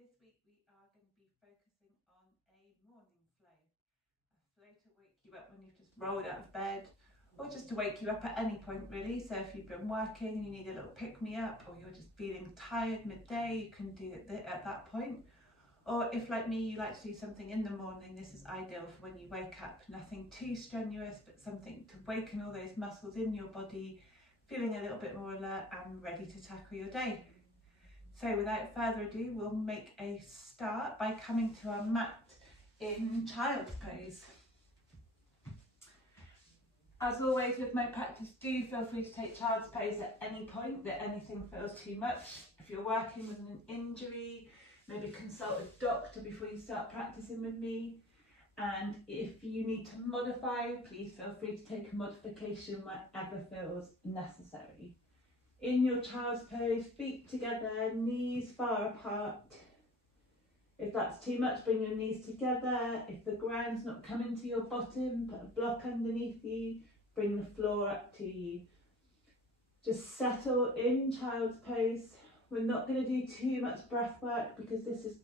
This week we are going to be focusing on a morning flow. A flow to wake you up when you've just rolled out of bed, or just to wake you up at any point really. So if you've been working and you need a little pick-me-up, or you're just feeling tired midday, you can do it at that point. Or if, like me, you like to do something in the morning, this is ideal for when you wake up. Nothing too strenuous, but something to waken all those muscles in your body, feeling a little bit more alert and ready to tackle your day. So without further ado, we'll make a start by coming to our mat in child's pose. As always with my practice, do feel free to take child's pose at any point that anything feels too much. If you're working with an injury, maybe consult a doctor before you start practicing with me. And if you need to modify, please feel free to take a modification wherever feels necessary. In your child's pose, feet together, knees far apart. If that's too much, bring your knees together. If the ground's not coming to your bottom, put a block underneath you, bring the floor up to you. Just settle in child's pose. We're not going to do too much breath work because this is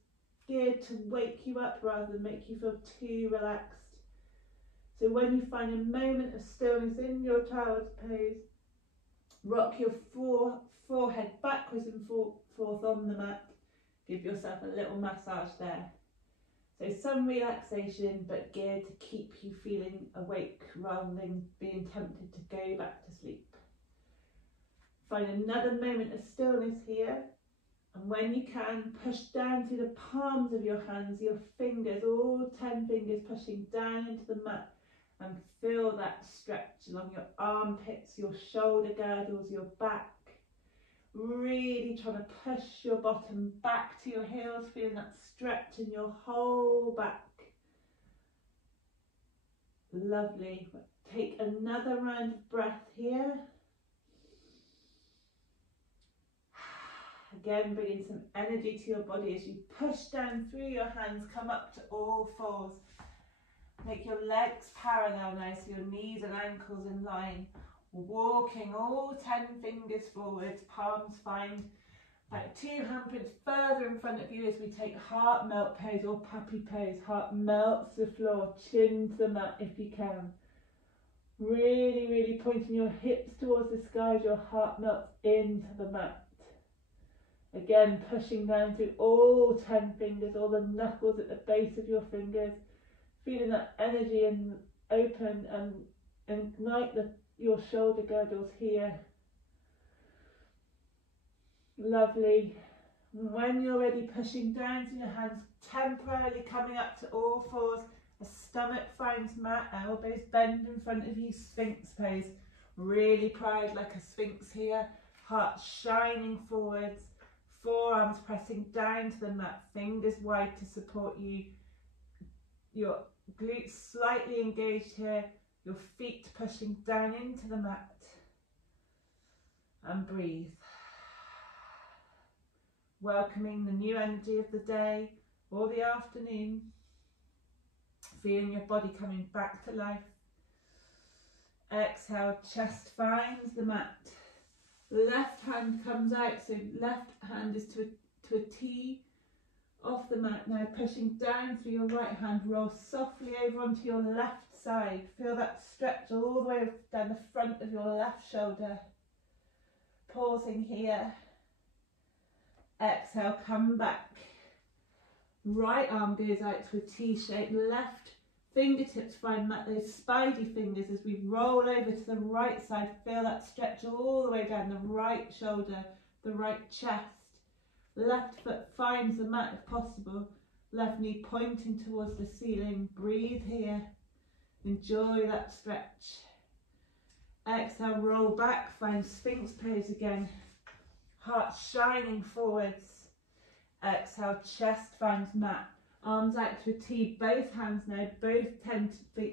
geared to wake you up rather than make you feel too relaxed. So when you find a moment of stillness in your child's pose, rock your forehead backwards and forth on the mat. Give yourself a little massage there. So some relaxation, but geared to keep you feeling awake rather than being tempted to go back to sleep. Find another moment of stillness here. And when you can, push down through the palms of your hands, your fingers, all 10 fingers pushing down into the mat. And feel that stretch along your armpits, your shoulder girdles, your back. Really trying to push your bottom back to your heels, feeling that stretch in your whole back. Lovely. Take another round of breath here. Again, bringing some energy to your body as you push down through your hands, come up to all fours. Make your legs parallel now, so your knees and ankles in line. Walking all 10 fingers forwards, palms find about 2 handprints further in front of you as we take heart melt pose or puppy pose. Heart melts the floor, chin to the mat if you can. Really, really pointing your hips towards the sky as your heart melts into the mat. Again, pushing down through all 10 fingers, all the knuckles at the base of your fingers. Feeling that energy and open and ignite your shoulder girdles here. Lovely. When you're ready, pushing down through your hands, temporarily coming up to all fours. The stomach finds mat, elbows bend in front of you, Sphinx pose. Really proud like a Sphinx here. Heart shining forwards, forearms pressing down to the mat, fingers wide to support you. Your glutes slightly engaged here, your feet pushing down into the mat. And breathe. Welcoming the new energy of the day or the afternoon. Feeling your body coming back to life. Exhale, chest finds the mat. Left hand comes out, so left hand is to a T. Off the mat now, pushing down through your right hand, roll softly over onto your left side. Feel that stretch all the way down the front of your left shoulder. Pausing here. Exhale, come back. Right arm goes out to a T shape. Left fingertips find mat, those spidey fingers as we roll over to the right side. Feel that stretch all the way down the right shoulder, the right chest. Left foot finds the mat if possible. Left knee pointing towards the ceiling. Breathe here. Enjoy that stretch. Exhale, roll back. Find Sphinx pose again. Heart shining forwards. Exhale, chest finds mat. Arms out to a T. Both hands now.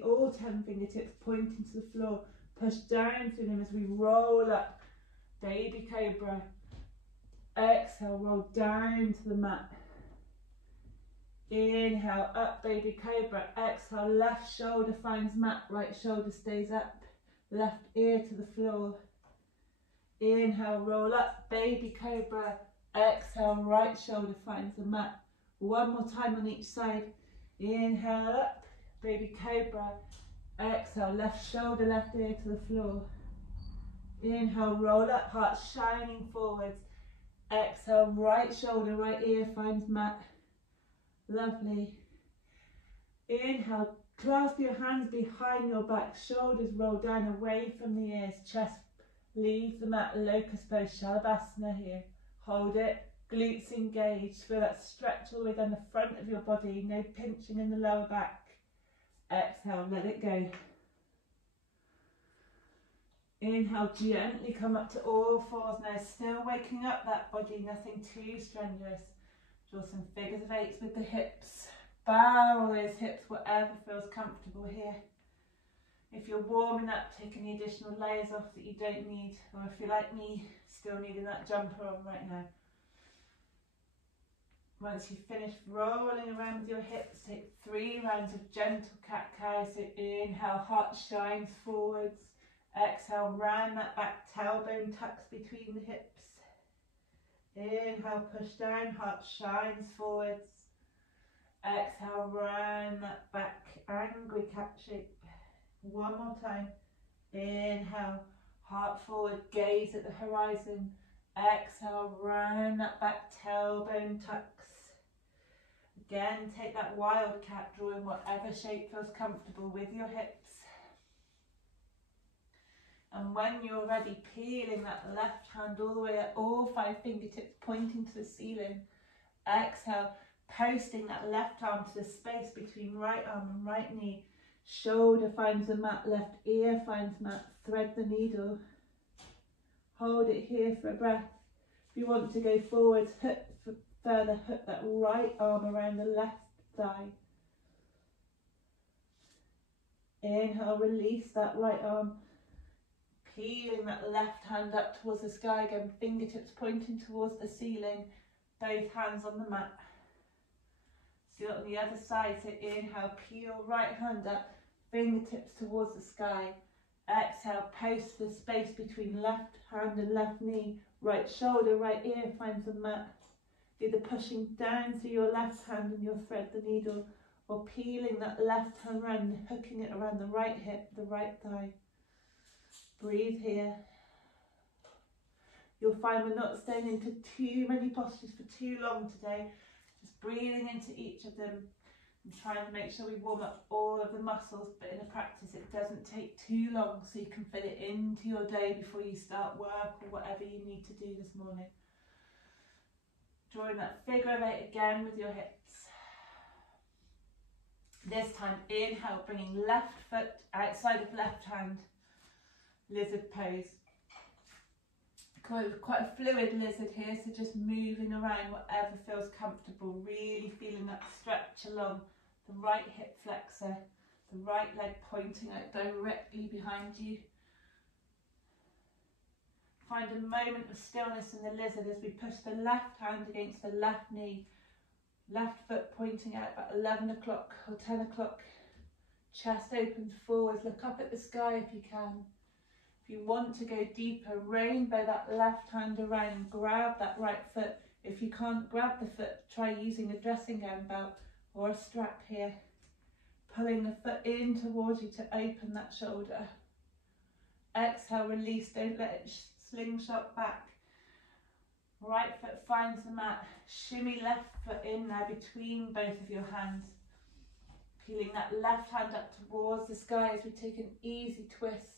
All 10 fingertips pointing to the floor. Push down through them as we roll up. Baby cobra. Exhale, roll down to the mat. Inhale, up, baby cobra. Exhale, left shoulder finds mat, right shoulder stays up. Left ear to the floor. Inhale, roll up, baby cobra. Exhale, right shoulder finds the mat. One more time on each side. Inhale up, baby cobra. Exhale, left shoulder, left ear to the floor. Inhale, roll up, heart shining forwards. Exhale, right shoulder, right ear finds mat. Lovely. Inhale, clasp your hands behind your back, shoulders roll down away from the ears, chest leaves the mat, locust pose, Shalabhasana here. Hold it, glutes engaged, feel that stretch all the way down the front of your body, no pinching in the lower back. Exhale, let it go. Inhale, gently come up to all fours now, still waking up that body, nothing too strenuous. Draw some figures of eights with the hips. Bow those hips, whatever feels comfortable here. If you're warming up, take any additional layers off that you don't need, or if you're like me, still needing that jumper on right now. Once you've finished rolling around with your hips, take 3 rounds of gentle cat-cow. So inhale, heart shines forwards. Exhale, round that back, tailbone tucks between the hips. Inhale, push down, heart shines forwards. Exhale, round that back, angry cat shape. One more time. Inhale, heart forward, gaze at the horizon. Exhale, round that back, tailbone tucks. Again, take that wild cat, drawing whatever shape feels comfortable with your hips. And when you're ready, peeling that left hand all the way up, all 5 fingertips pointing to the ceiling. Exhale, posting that left arm to the space between right arm and right knee. Shoulder finds the mat, left ear finds mat, thread the needle. Hold it here for a breath. If you want to go forwards, further, hook that right arm around the left thigh. Inhale, release that right arm. Peeling that left hand up towards the sky again, fingertips pointing towards the ceiling, both hands on the mat. So on the other side, so inhale, peel right hand up, fingertips towards the sky. Exhale, post the space between left hand and left knee, right shoulder, right ear finds the mat. Either pushing down through your left hand and you'll thread the needle, or peeling that left hand round and hooking it around the right hip, the right thigh. Breathe here. You'll find we're not staying into too many postures for too long today. Just breathing into each of them and trying to make sure we warm up all of the muscles, but in a practice it doesn't take too long, so you can fit it into your day before you start work or whatever you need to do this morning. Drawing that figure of 8 again with your hips. This time, inhale, bringing left foot outside of left hand. Lizard pose. Quite a fluid lizard here, so just moving around whatever feels comfortable, really feeling that stretch along the right hip flexor, the right leg pointing out directly behind you. Find a moment of stillness in the lizard as we push the left hand against the left knee, left foot pointing out about 11 o'clock or 10 o'clock. Chest opens forwards, look up at the sky if you can. If you want to go deeper, rainbow that left hand around, grab that right foot. If you can't grab the foot, try using a dressing gown belt or a strap here. Pulling the foot in towards you to open that shoulder. Exhale, release, don't let it slingshot back. Right foot finds the mat. Shimmy left foot in now between both of your hands. Peeling that left hand up towards the sky as we take an easy twist.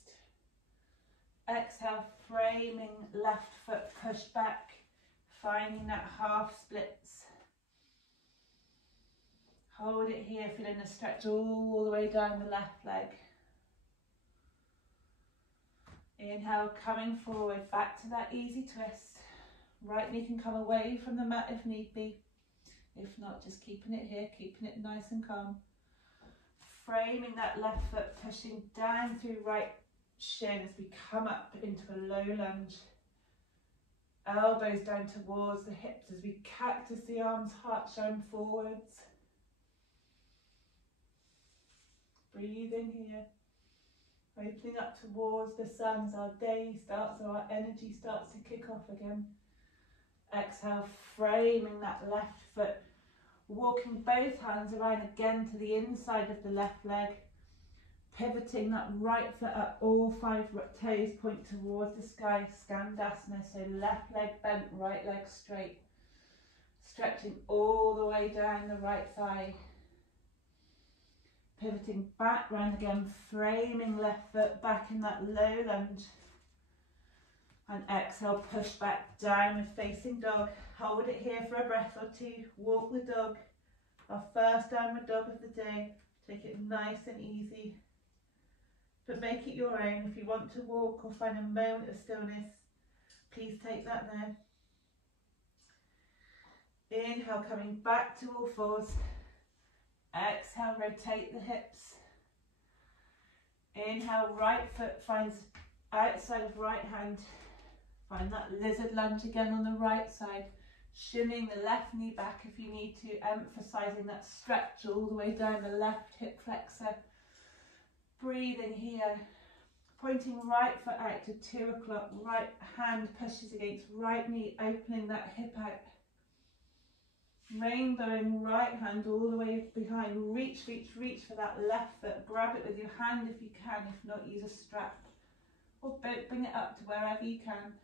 Exhale, framing left foot push back, finding that half splits. Hold it here, feeling the stretch all the way down the left leg. Inhale, coming forward, back to that easy twist. Right knee can come away from the mat if need be. If not, just keeping it here, keeping it nice and calm. Framing that left foot, pushing down through right shin as we come up into a low lunge. Elbows down towards the hips as we cactus the arms, heart shine forwards. Breathe in here. Opening up towards the sun as our day starts, so our energy starts to kick off again. Exhale, framing that left foot, Walking both hands around again to the inside of the left leg. Pivoting that right foot up, all 5 toes point towards the sky, Skandasana, so left leg bent, right leg straight. Stretching all the way down the right thigh. Pivoting back round again, framing left foot back in that low lunge. And exhale, push back, downward facing dog. Hold it here for a breath or two. Walk the dog. Our first downward dog of the day. Take it nice and easy. But make it your own. If you want to walk or find a moment of stillness, please take that now. Inhale, coming back to all fours. Exhale, rotate the hips. Inhale, right foot finds outside of right hand. Find that lizard lunge again on the right side. Shimming the left knee back if you need to, emphasising that stretch all the way down the left hip flexor. Breathing here. Pointing right foot out to 2 o'clock. Right hand pushes against right knee, opening that hip out. Rainbowing right hand all the way behind. Reach, reach, reach for that left foot. Grab it with your hand if you can. If not, use a strap. Or bring it up to wherever you can.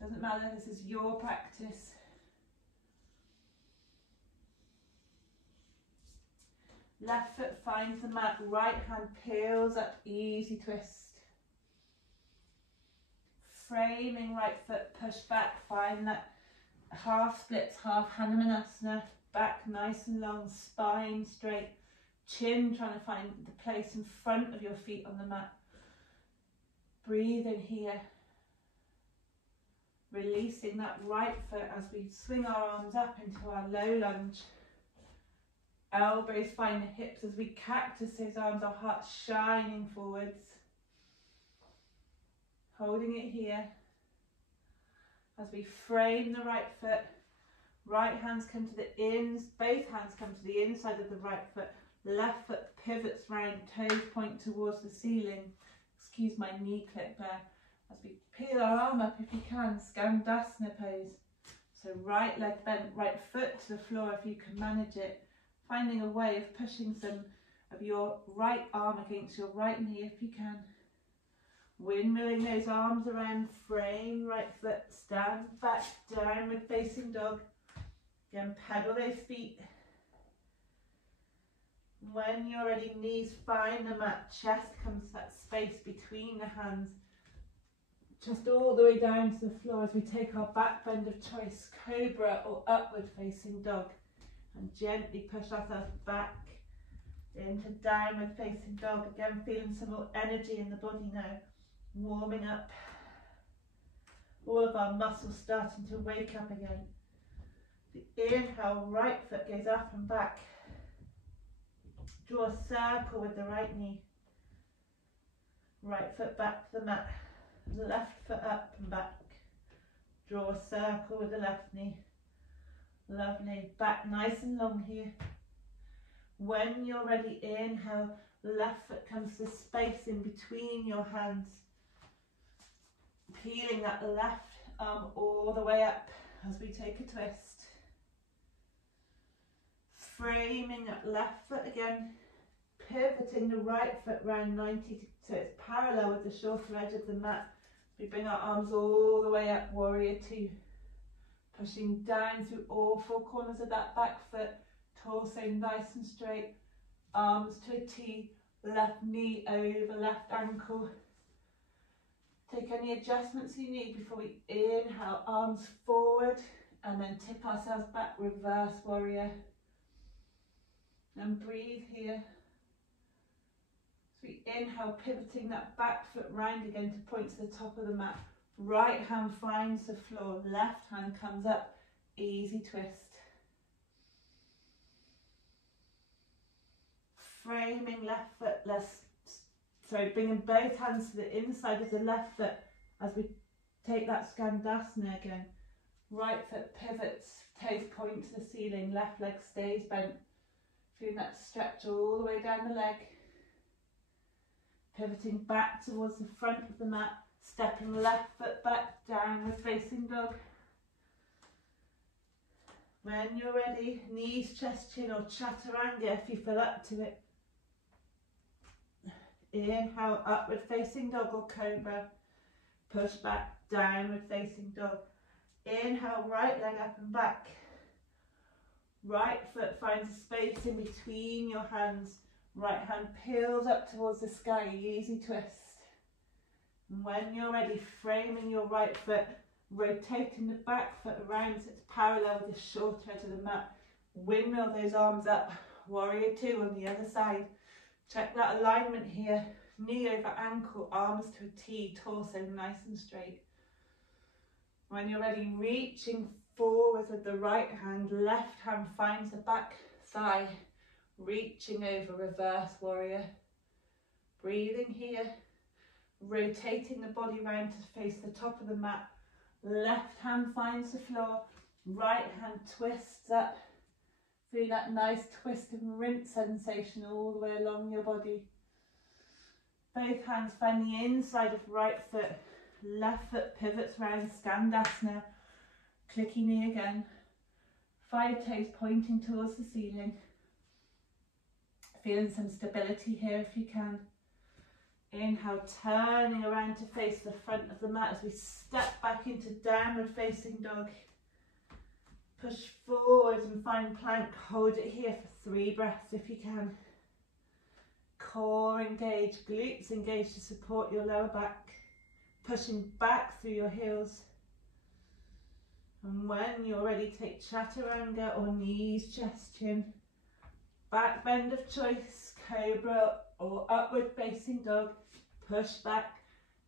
Doesn't matter, this is your practice. Left foot finds the mat, right hand peels up, easy twist. Framing right foot, push back, find that half splits, half Hanumanasana. Back nice and long, spine straight. Chin trying to find the place in front of your feet on the mat. Breathe in here. Releasing that right foot as we swing our arms up into our low lunge. Elbows find the hips as we cactus those arms, our heart shining forwards. Holding it here. As we frame the right foot, right hands come to the ins, both hands come to the inside of the right foot. Left foot pivots round, toes point towards the ceiling. Excuse my knee clip there. As we peel our arm up if you can, Skandasana pose. So right leg bent, right foot to the floor if you can manage it. Finding a way of pushing some of your right arm against your right knee if you can. Windmilling those arms around, frame right foot, stand back, downward facing dog. Again, pedal those feet. When you're ready, knees find the mat, chest comes to that space between the hands. Just all the way down to the floor as we take our back bend of choice, cobra or upward facing dog. And gently push ourselves back into downward facing dog. Again, feeling some more energy in the body now. Warming up. All of our muscles starting to wake up again. The inhale, right foot goes up and back. Draw a circle with the right knee. Right foot back to the mat. Left foot up and back. Draw a circle with the left knee. Lovely. Back nice and long here. When you're ready, inhale. Left foot comes to space in between your hands. Peeling that left arm all the way up as we take a twist. Framing that left foot again. Pivoting the right foot round 90 so it's parallel with the shorter edge of the mat. We bring our arms all the way up, warrior two. Pushing down through all 4 corners of that back foot. Torso nice and straight. Arms to a T. Left knee over left ankle. Take any adjustments you need before we inhale. Arms forward and then tip ourselves back. Reverse warrior. And breathe here. So we inhale, pivoting that back foot round again to point to the top of the mat. Right hand finds the floor, left hand comes up, easy twist. Framing left foot, bringing both hands to the inside of the left foot as we take that Skandasana again. Right foot pivots, toes point to the ceiling, left leg stays bent. Feeling that stretch all the way down the leg. Pivoting back towards the front of the mat, stepping left foot back, downward facing dog. When you're ready, knees, chest, chin or chaturanga if you feel up to it. Inhale, upward facing dog or cobra. Push back, downward facing dog. Inhale, right leg up and back. Right foot finds a space in between your hands. Right hand peels up towards the sky, easy twist. And when you're ready, framing your right foot, rotating the back foot around so it's parallel with the short edge of the mat. Windmill those arms up, warrior two on the other side. Check that alignment here, knee over ankle, arms to a T, torso nice and straight. When you're ready, reaching forward with the right hand, left hand finds the back thigh, reaching over, reverse warrior. Breathing here, rotating the body round to face the top of the mat. Left hand finds the floor, right hand twists up. Feel that nice twist and rinse sensation all the way along your body. Both hands find the inside of right foot. Left foot pivots round, Skandasana. Clicky knee again. 5 toes pointing towards the ceiling. Feeling some stability here if you can. Inhale, turning around to face the front of the mat as we step back into downward facing dog. Push forward and find plank. Hold it here for 3 breaths if you can. Core engaged, glutes engaged to support your lower back. Pushing back through your heels. And when you're ready, take chaturanga or knees, chest, chin. Back bend of choice, cobra or upward facing dog. Push back,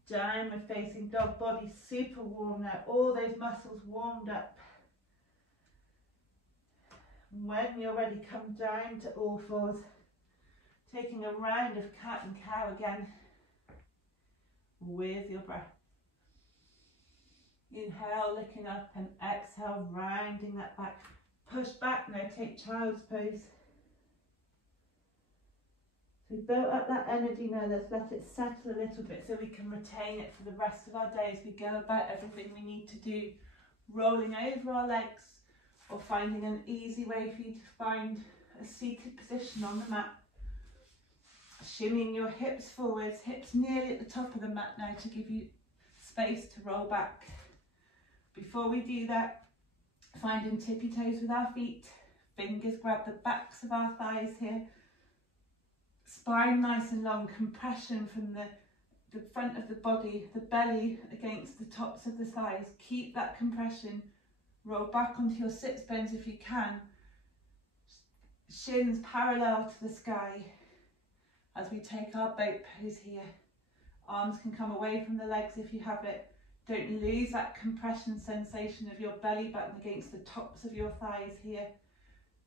downward facing dog. Body super warm now, all those muscles warmed up. When you're ready, come down to all fours. Taking a round of cat and cow again with your breath. Inhale, looking up, and exhale, rounding that back. Push back now, take child's pose. So we've built up that energy now, let's let it settle a little bit so we can retain it for the rest of our day as we go about everything we need to do. Rolling over our legs or finding an easy way for you to find a seated position on the mat. Shimmying your hips forwards, hips nearly at the top of the mat now to give you space to roll back. Before we do that, finding tippy toes with our feet, fingers grab the backs of our thighs here, spine nice and long, compression from the front of the body, the belly against the tops of the thighs. Keep that compression, roll back onto your sits bones if you can, shins parallel to the sky as we take our boat pose here. Arms can come away from the legs if you have it. Don't lose that compression sensation of your belly button against the tops of your thighs here.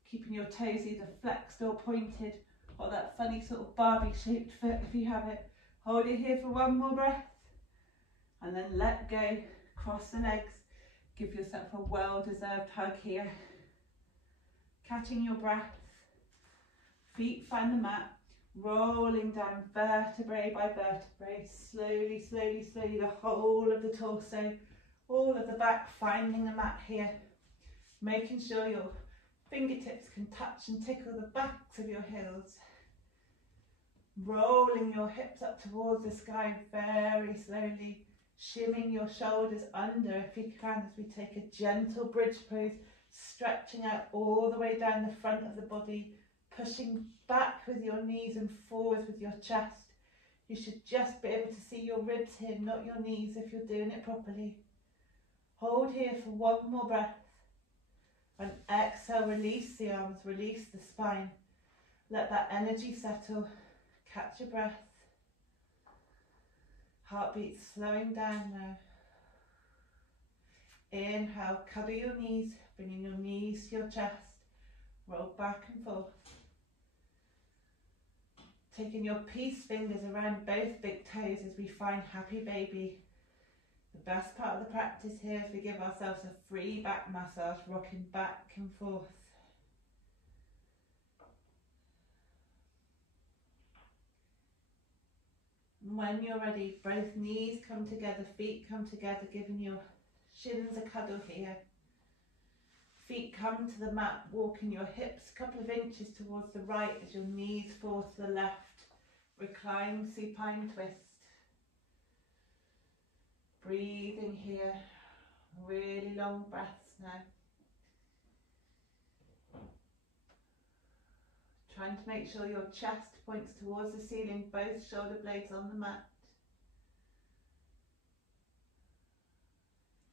Keeping your toes either flexed or pointed, or that funny sort of Barbie shaped foot if you have it. Hold it here for 1 more breath. And then let go, cross the legs. Give yourself a well-deserved hug here. Catching your breath. Feet find the mat. Rolling down vertebrae by vertebrae, slowly, slowly, slowly, the whole of the torso, all of the back, finding the mat here, making sure your fingertips can touch and tickle the backs of your heels, rolling your hips up towards the sky very slowly, shimming your shoulders under if you can as we take a gentle bridge pose, stretching out all the way down the front of the body, pushing back with your knees and forwards with your chest. You should just be able to see your ribs here, not your knees if you're doing it properly. Hold here for 1 more breath. And exhale, release the arms, release the spine. Let that energy settle. Catch your breath. Heartbeat slowing down now. Inhale, cuddle your knees, bringing your knees to your chest. Roll back and forth. Taking your peace fingers around both big toes as we find happy baby. The best part of the practice here is we give ourselves a free back massage, rocking back and forth. And when you're ready, both knees come together, feet come together, giving your shins a cuddle here. Feet come to the mat, walking your hips a couple of inches towards the right as your knees fall to the left. Recline supine twist. Breathing here, really long breaths now. Trying to make sure your chest points towards the ceiling, both shoulder blades on the mat.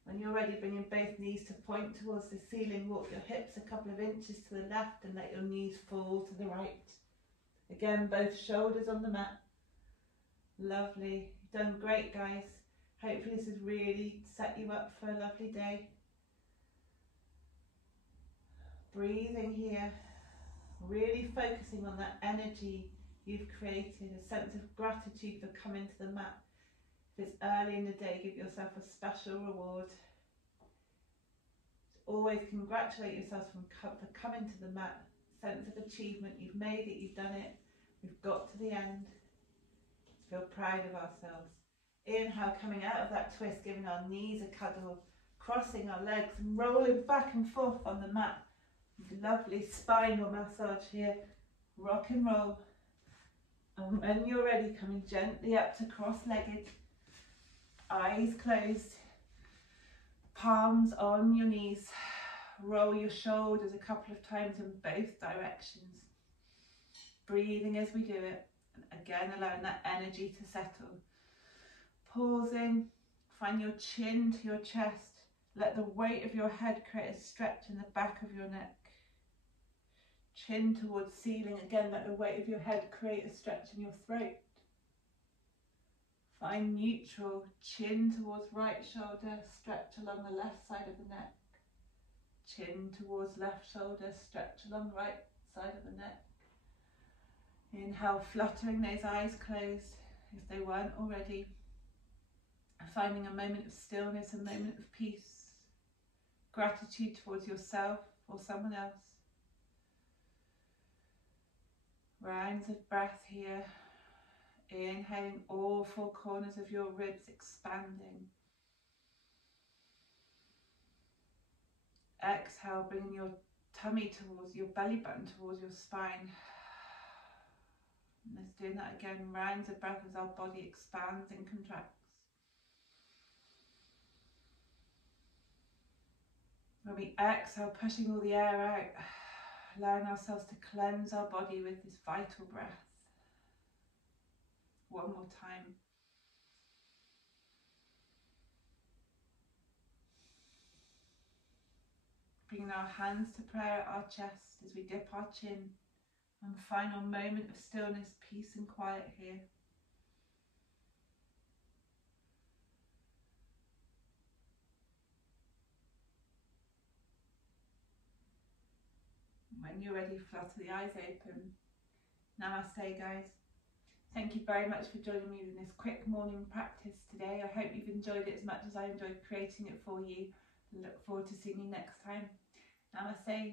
When you're ready, bringing both knees to point towards the ceiling, walk your hips a couple of inches to the left and let your knees fall to the right. Again, both shoulders on the mat. Lovely. You've done great, guys. Hopefully this has really set you up for a lovely day. Breathing here, really focusing on that energy you've created, a sense of gratitude for coming to the mat. If it's early in the day, give yourself a special reward. Always congratulate yourselves for coming to the mat. Sense of achievement, you've made it, you've done it, we've got to the end. Let's feel proud of ourselves. Inhale, coming out of that twist, giving our knees a cuddle, crossing our legs and rolling back and forth on the mat. Lovely spinal massage here. Rock and roll. And when you're ready, coming gently up to cross-legged. Eyes closed. Palms on your knees. Roll your shoulders a couple of times in both directions. Breathing as we do it. And again, allowing that energy to settle. Pausing. Find your chin to your chest. Let the weight of your head create a stretch in the back of your neck. Chin towards ceiling. Again, let the weight of your head create a stretch in your throat. Find neutral. Chin towards right shoulder. Stretch along the left side of the neck. Chin towards left shoulder. Stretch along right side of the neck. Inhale, fluttering those eyes closed if they weren't already. Finding a moment of stillness, a moment of peace. Gratitude towards yourself or someone else. Rounds of breath here. Inhaling, all four corners of your ribs expanding. Exhale, bringing your tummy towards your belly button, towards your spine. And let's do that again. Rounds of breath as our body expands and contracts. When we exhale, pushing all the air out, allowing ourselves to cleanse our body with this vital breath. One more time. Bringing our hands to prayer at our chest as we dip our chin. And final moment of stillness, peace and quiet here. When you're ready, flutter the eyes open. Namaste, guys. Thank you very much for joining me in this quick morning practice today. I hope you've enjoyed it as much as I enjoyed creating it for you. I look forward to seeing you next time. Namaste.